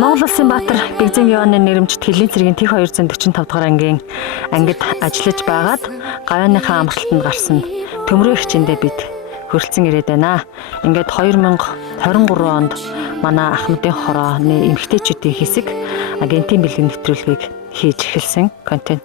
Монгол Улсын Баатар Бэгзэн Явааны нэрэмжит Хэлний цэргийн Тэг 245 дугаар ангийн ангид ажиллаж байгаад гавьяаныхаа амралтанд гарсан төмрөө хичээндээ бид хөрөлцөн ирээд байна. Ингээд 2023 онд манай Ахмадын хорооны эмэгтэйчүүдийн хэсэг агентийн бэлгийн нэвтрүүлгийг хийж эхэлсэн контент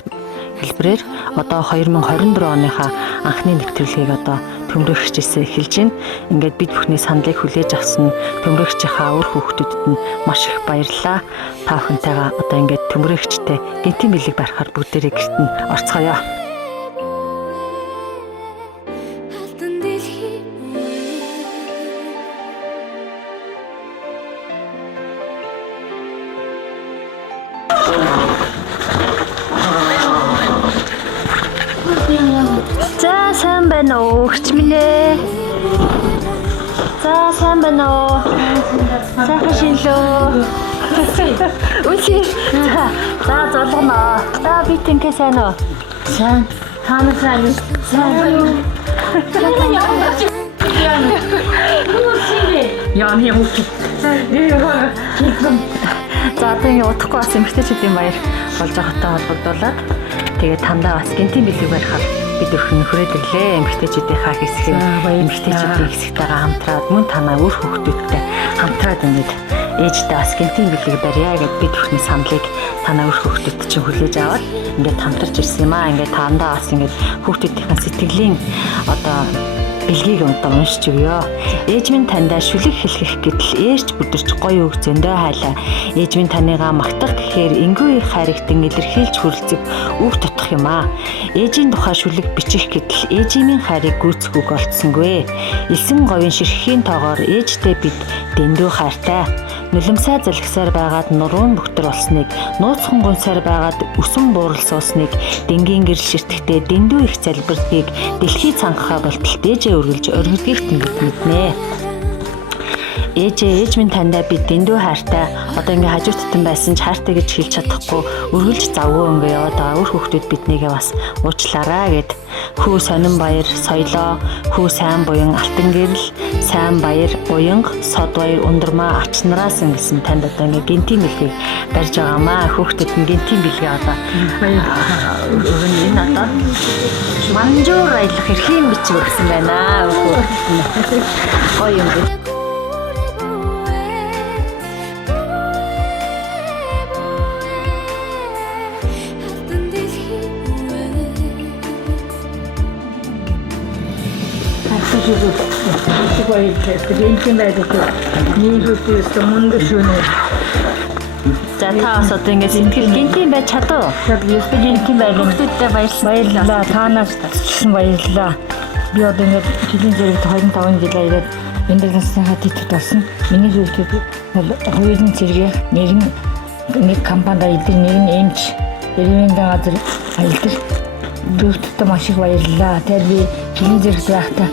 хэлбэрээр одоо 2024 оныхаа анхны нэвтрүүлгийг одоо төмрөгчөөс эхэлж байна. Ингээд бид бүхний саналыг хүлээж авсан төмрөгчийнхаа үр хүүхдүүдэд нь маш их баярлалаа. Та бүхэнтэйгээ одоо ингээд төмрөгчтэй гинтийн бэлэг барихаар бүгдээрээ гэрт нь орцгоё. За сайн байна уу гэрч минь ээ. За сайн байна уу. Сайхан шинлөө. Үгүй. За золгоно. За би тэнхээ сайн уу. Сайн. Хаана сайн. Сайн. Яа не мууч. За тэгээ удахгүй бас эмэгтэйчүүдийн баяр болж байгаатай холбогдуулаад тэгээд тандаа бас гинтийн бэлэг барихаар бид өрхөн хүрээдэрлээ. Эмэгтэйчүүдийнхаа хэсгийг эмэгтэйчүүдийн хэсэгтэйгээ хамтраад мөн танаа үр хүүхдүүдтэй хамтраад ингээд ээжтэй бас гинтийн бэлэг барья гэд бид өрхний саналыг танаа үр хүүхдүүд чинь хүлээж аваад ингээд хамтарч ирсэн юм аа. Ингээд тандаа бас ингээд хүүхдүүдийнхээ сэтгэлийн одоо бэлгийг одоо уншиж өгөө. Ээж минь таньдаа шүлэг хэлхэх гэдэл ээрч бүдэрч гоё үг зөндөө хайлаа. Ээж минь таныгаа магтах гэхээр энгүй их хайрагтан илэрхийлж хүрлцэх үг тутах юм аа. Ээжийн тухай шүлэг бичих гэдэл ээжийн минь хайрыг гүйцэх үг олдсонгүй. Элсэн говийн ширхэхийн тоогоор ээжтэй бид дэндүү хайртай. Нулимсай залгисаар байгаад нуруунд бүхтэр болсныг, нууцхан гунсаар байгаад өсөн буурал суусныг, дэнгийн гэрэл ширтгэхдээ дэндүү их залбирдгийг дэлхий цангахаа болтол дээжээ өргөлж оргилгийгт мэднэ. Ээж минь таньдаа би дэндүү хайртай. Одоо ингээ хажуутан байсан ч хайртай гэж хэлж чадахгүй өргөлж завгүй ингээ яваад байгаа. Өөр хүүхдүүд биднийгээ бас уучлаарай гэд хүү сонин баяр соёлоо, хүү сайн буян алтан гэрэл, сайн баяр уянга, сод баяр ундрмаа ачнараас гэсэн танд одоо ингээ гинтийн бэлгийг барьж байгаамаа. Хүүхдүүд нь гинтийн бэлгээ одоо энэ одоо манжуур аялах эрхийн бичиг гэсэн байна. Гоё юм бэ. Гинтийн байдаг нийлүүлээс мөнгө шөнө. За та бас одоо ингэ сэтгэл гинтийн байж чадав. Гинтийн байдаг. Хүүхдүүдтэй баярлалаа. Таанаас татчихсан баярлалаа. Би одоо ингээд жилийн зэрэгт 25 жил ирээд эндэрнэсээ хатít болсон. Миний хүүхдүүд бол хоёрын цэргийн нэг компанид идэг, нэг нь эмч, эрүүлийн газар аялдаг. Хүүхдүүдтэй маш их баярлалаа. Тэгээд би жилийн зэрэгт байхдаа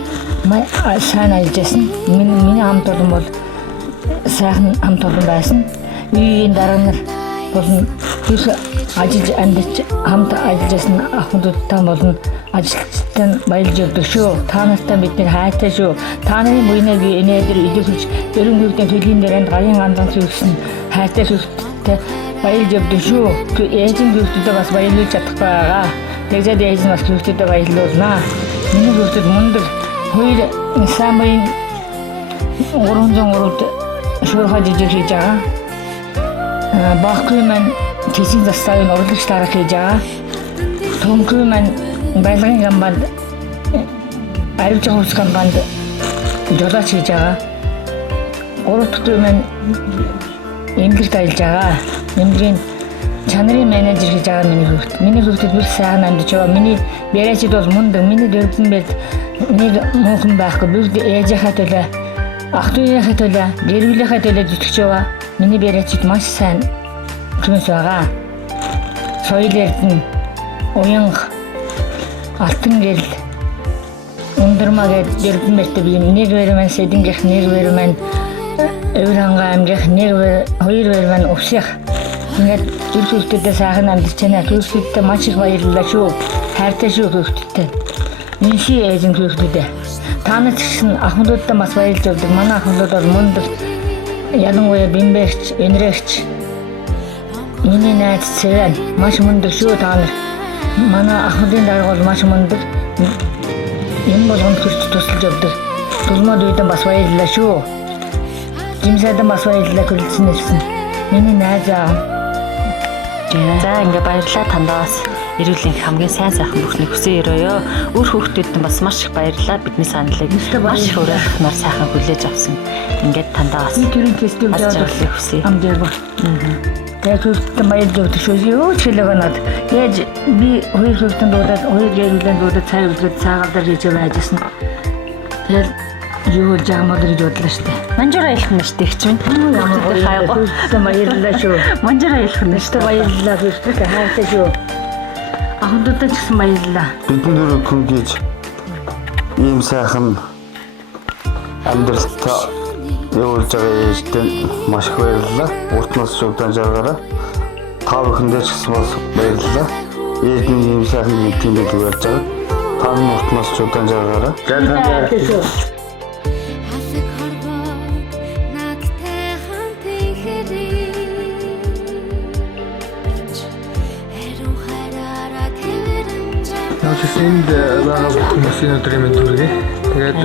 сайн ажилласан. Миний хамт олон бол сайхан хамт олон байсан. Үеийн дараа нар болон их ажиллаж амьдарч хамт ажилласан ахмадуудтай болон ажилчтай баярлж өгдөг шүү. Та нартай бидний хайртай шүү. Та нарын буйнаа би энэгээр идэвхжиж ерөн хүүхдийн төлөлийн дээрээ гавийн ганцхан зүйлсэн хайртай хүүхдтэй баярлж өгдөг шүү. Ээжийн хүүхдүүдэд бас баярлуулж чадахгүй байгаа. Тэгээд ээж нь бас хүүхдүүдэд баярлуулнаа. Миний хүүхдүүд мундаг хоёр сайн буян 303-д шуурхай жижиг хийж байгаа. Баахгүй маань тэсийн заставын урлагч дарга хийж байгаа. Төмгүй маань байлгын гамбанд аривч хус гамбанд жолооч хийж байгаа. Гуравдаггүй маань эмгэгт аялж байгаа. Эмгэгний чанарын менежер хийж байгаа миний хүүхд. Миний хүүхдэд бүр сайн амьдж байгаа. Миний бэрээчд бол мундаг. Миний дөрвөн бэд нэг мөнхөн байхгүй. Бүгд ээжийнхээ төлөө, ах дүүнийхээ төлөө, гэр бүлийнхээ төлөө зүтгэж байгаа. Миний бэрээчд маш сайн хүмүүс байгаа. Соёл эрдэнэ, уянга, алтан гэрэл, ундрмаа гэдэг дөрвөн бэдтэй би нэг бэр маань сэдэнгийнх, нэг бэр маань Өврхангаа аймгийнх, хоёр бэр маань Увсих. Ингээд хүүхдүүдэд сайхан амьдарч байна. Хүүхдүүдэд маш их баярлалаа шүү. Хайртай шүү хүүхдүүдэд. Инши ээжин хүүхдүүдээ. Та нар чинь ахмадуудтай бас баярлж явдаг. Манай ахмадууд бол мундаг. Ялангуяа бимбэгч, энрэгч. Миний найз Цэвэн маш мундаг шүү та нар. Манай ахмадын дарга бол маш мундаг. Энэ болгонд хүрч тусалж явдаг. Тулмаад үйдэн бас баярлалаа шүү. Жимсайдан бас баярлалаа хүлцэн ирсэн. Миний найз аа. За ингээ баярлалаа тандаа бас эрүүлийн хамгийн сайн сайхан бүхний хүсэн өрөөё. Үр хүүхдүүд нь бас маш их баярлалаа. Бидний саналыг маш их өрөөлөхнөр сайхан хүлээж авсан. Ингээд тандаа бас түрийн тестийг явуулах хүсье. Амдэр ба. Тэгээд хүүхдтэй баярлж явдаг шүү. Юу ч хэлээг надад. Яаж би хоёр хүүхдэн дуудаад, хоёр гэрүүлэн дуудаад цай үлдээд цаагаалдаар хийж байжсэн. Тэгээд юу болж байгаа мод гэж бодлоо штэ. Манжура ялах нь штэ их чинь. Ямар хайгуу баярлалаа шүү. Манжура ялах нь Нэстэ баярлалаа хүүхдтэй хайртай шүү. Ахмадуудаа ч гэсэн баярлалаа. Бидний дөрөв хүн гэж ийм сайхан амьдралтай явуулж байгаа ээжтэй маш их баярлалаа. Уртнаас шугдан жаргаараа та бүхэндээ ч гэсэн бас баярлалаа. Ээжний ийм сайхан тийм л явуулж байгаа. Та бүхэн уртнаас шугдан жаргаараа. Баярлалаа. Энд байгаа хүмүүсийн өдрийн мэнд хүргэе. Тэгээд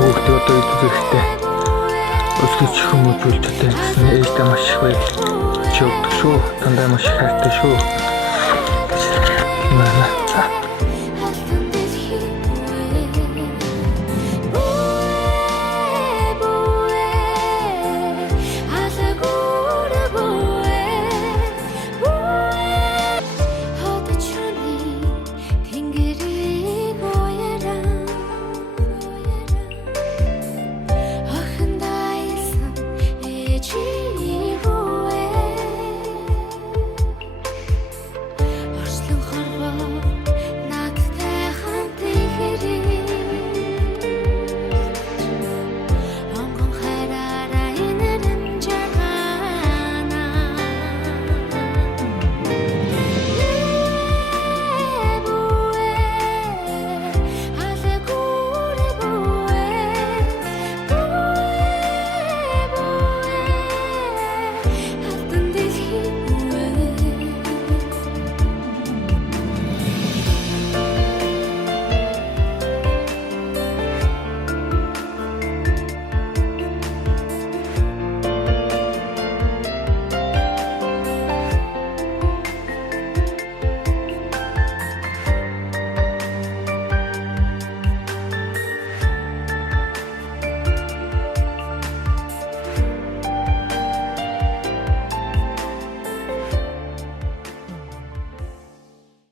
хүүхдээ одоо идэвхтэй өсгөж хүмүүжүүлдэг гэсэн ээжтэй маш их баярлалаа шүү. Тандаа маш их хайртай шүү.